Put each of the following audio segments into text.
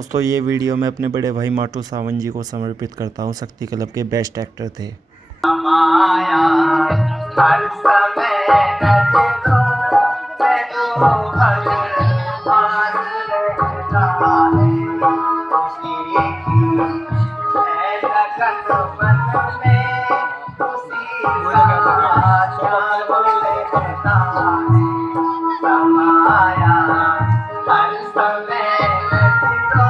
दोस्तों ये वीडियो मैं अपने बड़े भाई माटू सावन जी को समर्पित करता हूँ। शक्ति क्लब के बेस्ट एक्टर थे। माया हर समय नजरों में तो भगवान रहता है। उसी की है लगन मन में, उसी का जादू रहता है। समाया हर समय नजरों में तो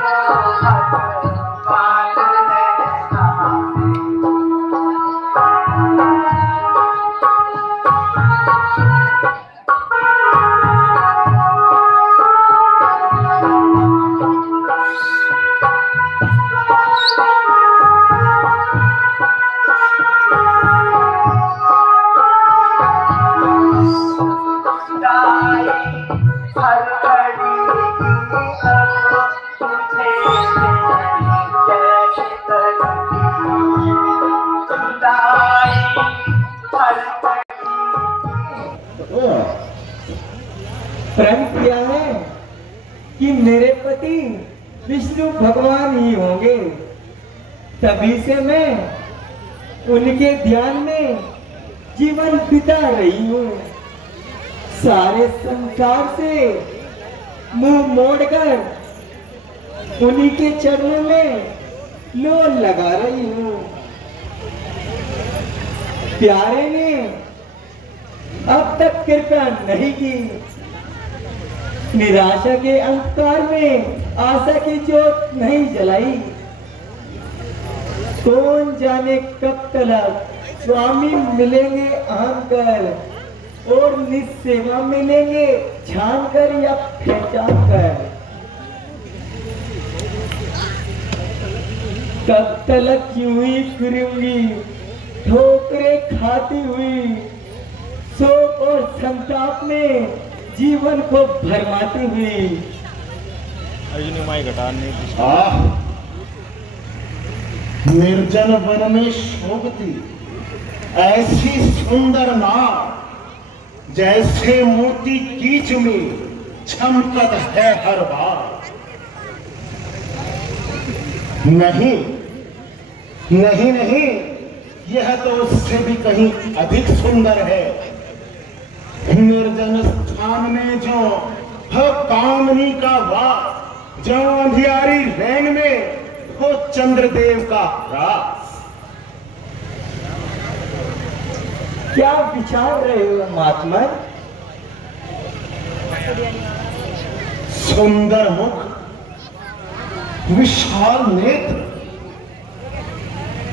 भगवान रहता है। हर घड़ी तुझे कैसे करती जुदाई हर प्रण किया है कि मेरे पति विष्णु भगवान ही होंगे, तभी से मैं उनके ध्यान में जीवन बिता रही हूँ। सारे संसार से मुंह मोड़कर उन्हीं के चरणों में लोल लगा रही हूँ। प्यारे ने अब तक कृपा नहीं की, निराशा के अंधकार में आशा की जोत नहीं जलाई। कौन जाने कब तक स्वामी मिलेंगे आकर और निस्सेवा मिलेंगे छान कर या पहचान कर। कब तक यूं ही फिरूंगी ठोकरें खाती हुई, शोक और संताप में जीवन को भरमाती हुई। निर्जन वन में शोभती ऐसी सुंदर नाव, जैसे मोती कीच में चमकत है हर बार। नहीं नहीं नहीं, यह तो उससे भी कहीं अधिक सुंदर है। निर्जन स्थान में जो हो कामनी का वास, जो अंधियारी रैन में हो चंद्रदेव का रास। क्या विचार रहे हो महात्मा? सुंदर मुख, विशाल नेत्र,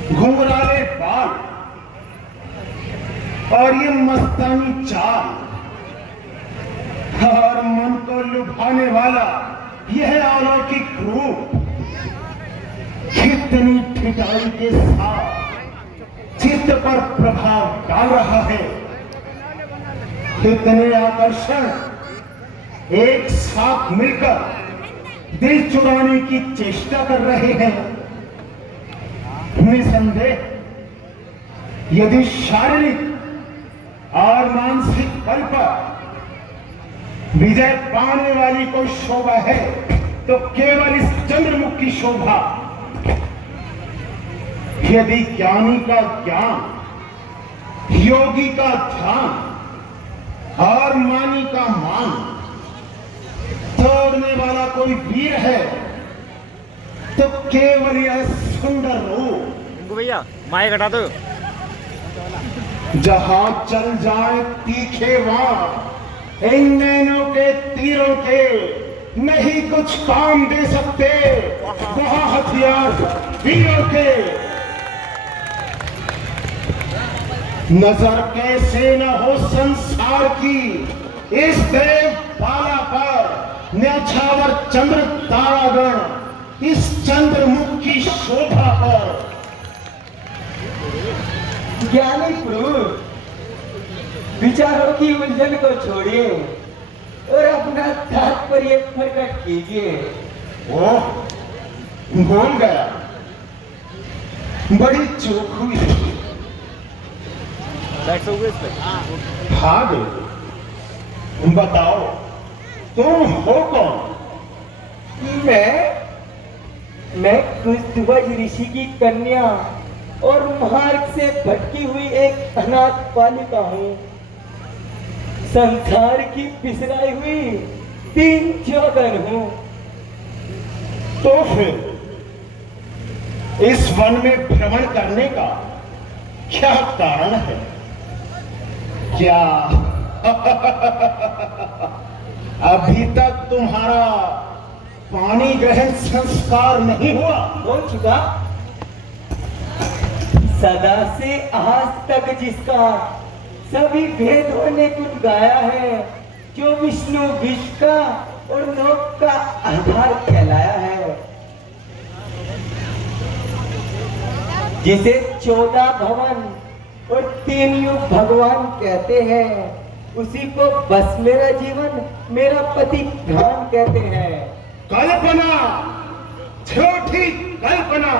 घुंघराले बाल और ये मस्तानी चाल, और मन को लुभाने वाला यह अलौकिक रूप, कितनी ठिठाई के साथ चित्त पर प्रभाव डाल रहा है। कितने आकर्षण एक साथ मिलकर दिल चुराने की चेष्टा कर रहे हैं। निसंदेह यदि शारीरिक और मानसिक बल पर विजय पाने वाली कोई शोभा है तो केवल इस चंद्रमुख की शोभा। यदि ज्ञानी का ज्ञान, योगी का ध्यान और मानी का मान तोड़ने वाला कोई वीर है तो केवल यह सुंदर रूप। भैया माइक हटा दो। जहां चल जाए तीखे वार, इन नैनों के तीरों के नहीं कुछ काम दे सकते वहां हथियार वीरों के। नजर कैसे न हो संसार की इस देव बाला पर, न्यौछावर चंद्र तारागण इस चंद्रमुख की शोभा पर। ज्ञानी पुरुष, विचारों की उलझन को छोड़िए और अपना तात्पर्य प्रकट कीजिए। ओह, भूल गया, बड़ी चूक हुई। भाग, बताओ तुम हो कौन? मैं कुशध्वज ऋषि की कन्या और मार्ग से भटकी हुई एक अनाथ बालिका हूँ। संसार की पिसराई हुई 3 जोगन हूँ। तो फिर इस वन में भ्रमण करने का क्या कारण है? क्या अभी तक तुम्हारा पानी ग्रहण संस्कार नहीं हुआ? हो चुका। सदा से आज तक जिसका सभी वेदों ने गुण गाया है, जो विष्णु विश्व का और लोक का आधार कहलाया है, जिसे 14 भवन और 3 युग भगवान कहते हैं, उसी को बस मेरा जीवन मेरा पति प्राण कहते हैं। कल्पना, झूठी कल्पना।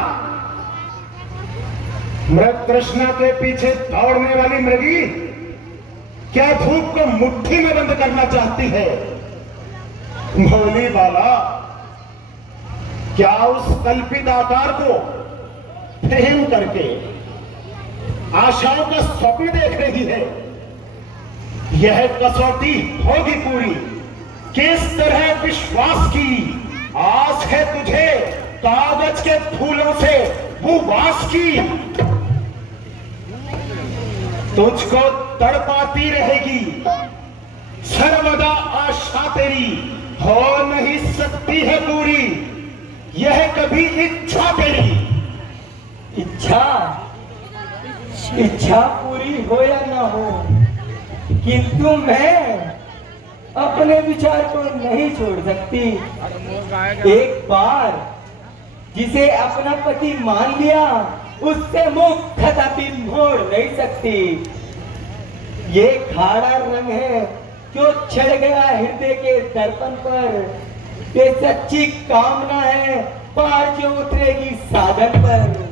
मृग तृष्णा के पीछे दौड़ने वाली मृगी क्या धूप को मुट्ठी में बंद करना चाहती है? भोली बाला, क्या उस कल्पित आकार को प्रेम करके आशाओं का स्वप्न देख रही है? यह कसौटी होगी पूरी। किस तरह विश्वास की आस है तुझे कागज के फूलों से बुवास की? तुझको तड़पाती रहेगी सर्वदा आशा तेरी, हो नहीं सकती है पूरी यह कभी इच्छा तेरी। इच्छा पूरी हो या ना हो, किंतु मैं अपने विचार को नहीं छोड़ सकती। एक बार जिसे अपना पति मान लिया, उससे मुख कदापि मोड़ नहीं सकती। ये खाड़ा रंग है जो चढ़ गया हृदय के दर्पण पर। ये सच्ची कामना है पार जो उतरेगी साधन पर।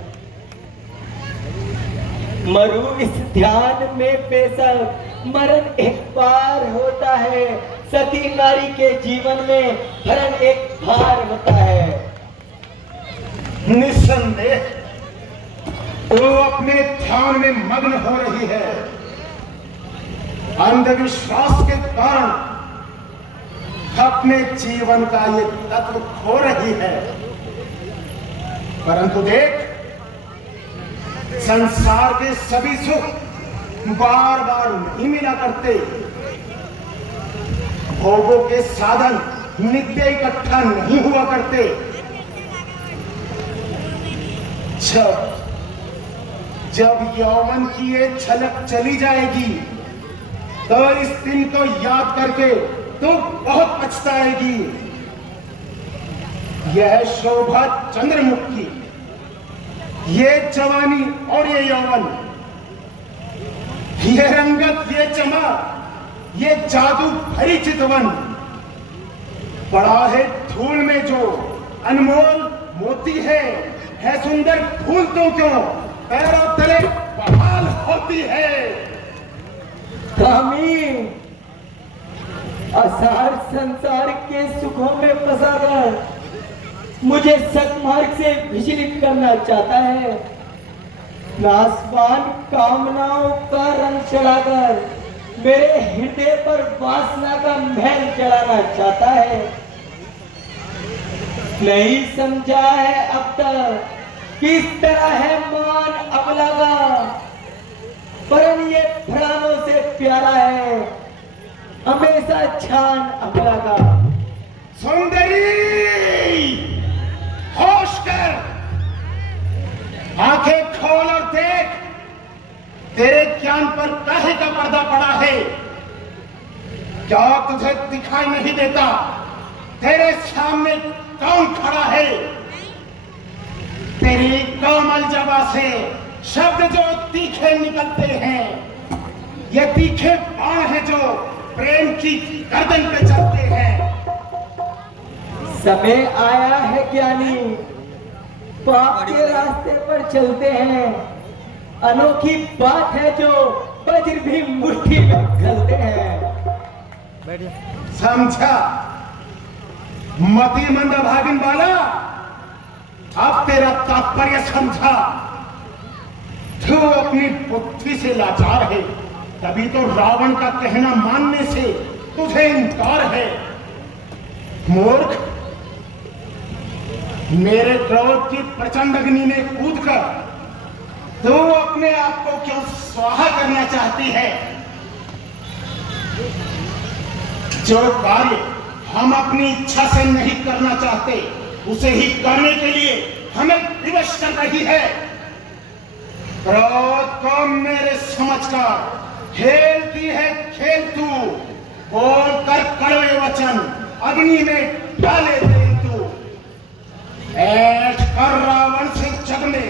मरु इस ध्यान में बेसक, मरण एक बार होता है। सती नारी के जीवन में हरण एक भार होता है। निस्संदेह वो अपने ध्यान में मग्न हो रही है। अंधविश्वास के कारण अपने जीवन का ये तत्व खो रही है। परंतु देख, संसार के सभी सुख बार बार नहीं मिला करते। भोगों के साधन नित्य इकट्ठा नहीं हुआ करते। जब यौवन की ये झलक चली जाएगी, तो इस दिन को याद करके तू बहुत पछताएगी। यह शोभा चंद्रमुखी, ये जवानी और ये यौवन, ये रंगत, ये चमक, ये जादू भरी चितवन, पड़ा है धूल में जो अनमोल मोती है सुंदर फूल तो क्यों पैरों तले बहाल होती है। कामी, असार संसार के सुखों में फंसाकर मुझे सतमार्ग से विचलित करना चाहता है। नासवान कामनाओं का रंग चढ़ाकर मेरे हृदय पर वासना का महल चढ़ाना चाहता है। नहीं समझा है अब तक किस तरह है मान अबला का, पर ये प्राणों से प्यारा है हमेशा छान अबला का। सुंदरी, होश कर, आंखें खोल और देख, तेरे ज्ञान पर काहे का पर्दा पड़ा है? क्या तुझे दिखाई नहीं देता तेरे सामने कौन खड़ा है? तेरी कोमल जबा से शब्द जो तीखे निकलते हैं, ये तीखे बाण है जो प्रेम की गर्दन पे चलते हैं। समय आया है ज्ञानी, पाप के रास्ते पर चलते हैं। अनोखी बात है जो वज्र भी मुट्ठी में घलते हैं। समझा? मतिमंद भागिन वाला, अब तेरा तात्पर्य समझा। तू अपनी बुद्धि से लाचार है, तभी तो रावण का कहना मानने से तुझे इनकार है। मूर्ख, मेरे क्रोध की प्रचंड अग्नि में कूदकर तू अपने आप को क्यों स्वाहा करना चाहती है? जो कार्य हम अपनी इच्छा से नहीं करना चाहते, उसे ही करने के लिए हमें विवश कर रही है। क्रोध को मेरे समझकर खेलती है खेल तू, बोलकर कड़वे वचन अग्नि में डाले दे तू। ऐठ कर रावण से जग में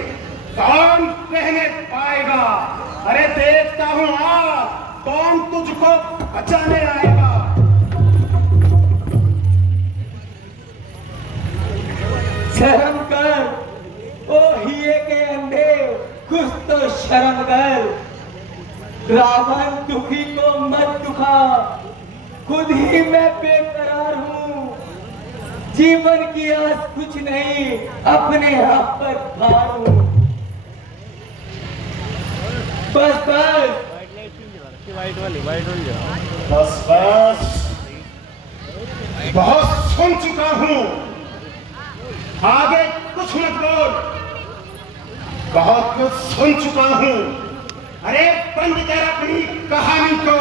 कौन कहने पाएगा? अरे देखता हूं आ, कौन तुझको बचाने आएगा। शर्म कर, ओ हिये के अंधे, कुछ तो शर्म कर। रावण दुखी को मत दुखा, खुद ही मैं बेकरार हूँ। जीवन की आस कुछ नहीं, अपने आप पर भार हूँ। बस बस बस बस, बहुत सुन चुका हूं, आगे कुछ मत बोल। बहुत कुछ सुन चुका हूं। अरे बंद कर अपनी कहानी को,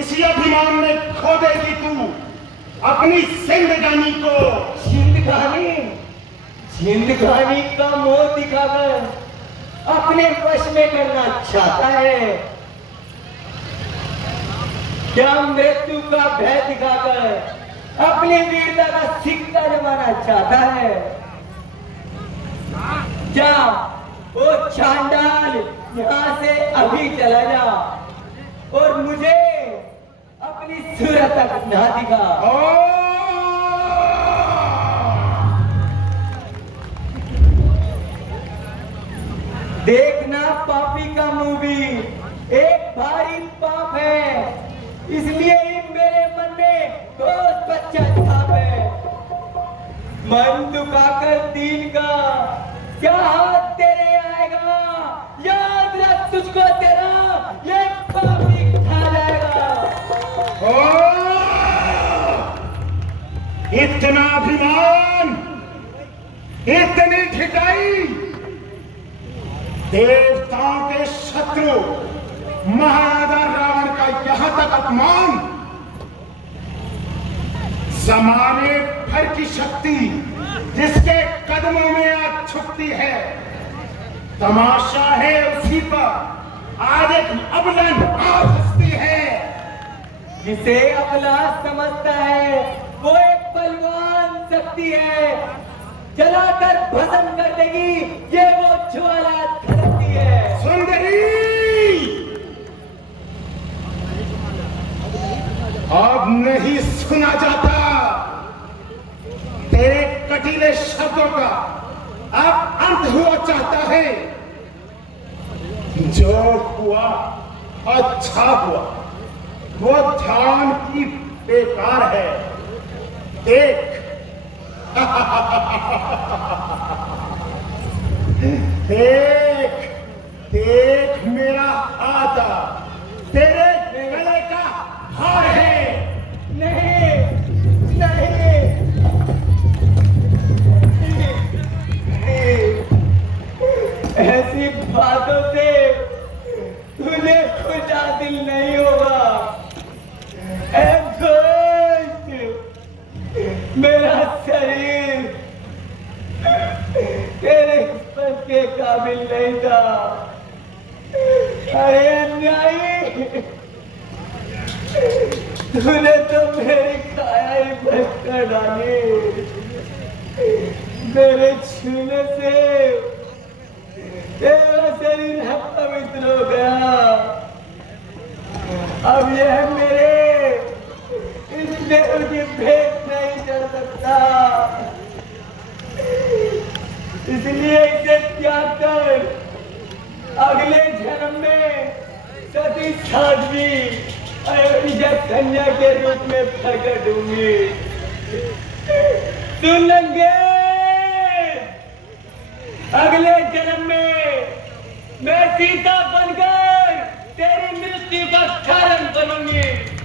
इसी अभिमान में खो देगी तू अपनी जिंदगानी को। जिंदगानी, जिंदगानी का मोह दिखाकर अपने वश में करना चाहता है। क्या मृत्यु का भय दिखाकर अपनी वीरता का सिक्का जमाना चाहता है? जा ओ चांडाल, यहाँ से अभी चला जा और मुझे अपनी सूरत तक ना दिखा। देखना पापी का मुंह भी एक भारी पाप है, इसलिए ही मेरे मन में रोज बच्चा छाप है। मन दुखाकर दीन का क्या हाथ तेरे आएगा? याद रख, तुझको तेरा ये पापी खा जाएगा। इतना अभिमान, इतनी ढिठाई, देवताओं के शत्रु महाराजा रावण का यहां तक अपमान, जमाने भर की शक्ति जिसके कदमों में आज छुपती है, तमाशा है उसी पर आज एक अबलन आ हंसती है। जिसे अबला समझता है वो एक बलवान शक्ति है, जलाकर भस्म कर देगी ये वो ज्वाला धरती है। सुंदरी, अब नहीं सुना जाता तेरे कटीले शब्दों का, अब अंत हुआ चाहता है। जो हुआ अच्छा हुआ, वो ध्यान की बेकार है। देख देख देख, मेरा हाथ तेरे गले का हार है। नहीं नहीं, ऐसी बातों से तुझे खुदा दिल नहीं होगा। ऐ दोस्त, मेरा शरीर तेरे स्पर्श के काबिल नहीं था। अरे अन्यायी, तूने तो मेरी काया ही बच कर डाली। मेरे छूने से तेरा शरीर अपवित्र हो गया। अब यह मेरे इस देह की भेंट नहीं चढ़ सकता, इसलिए इसे त्याग कर अगले जन्म में सती साध्वी अयोध्या कन्या के रूप में प्रकट होंगी। सुन लेंगे। अगले जन्म में मैं सीता बनकर तेरी मृत्यु का कारण बनूंगी।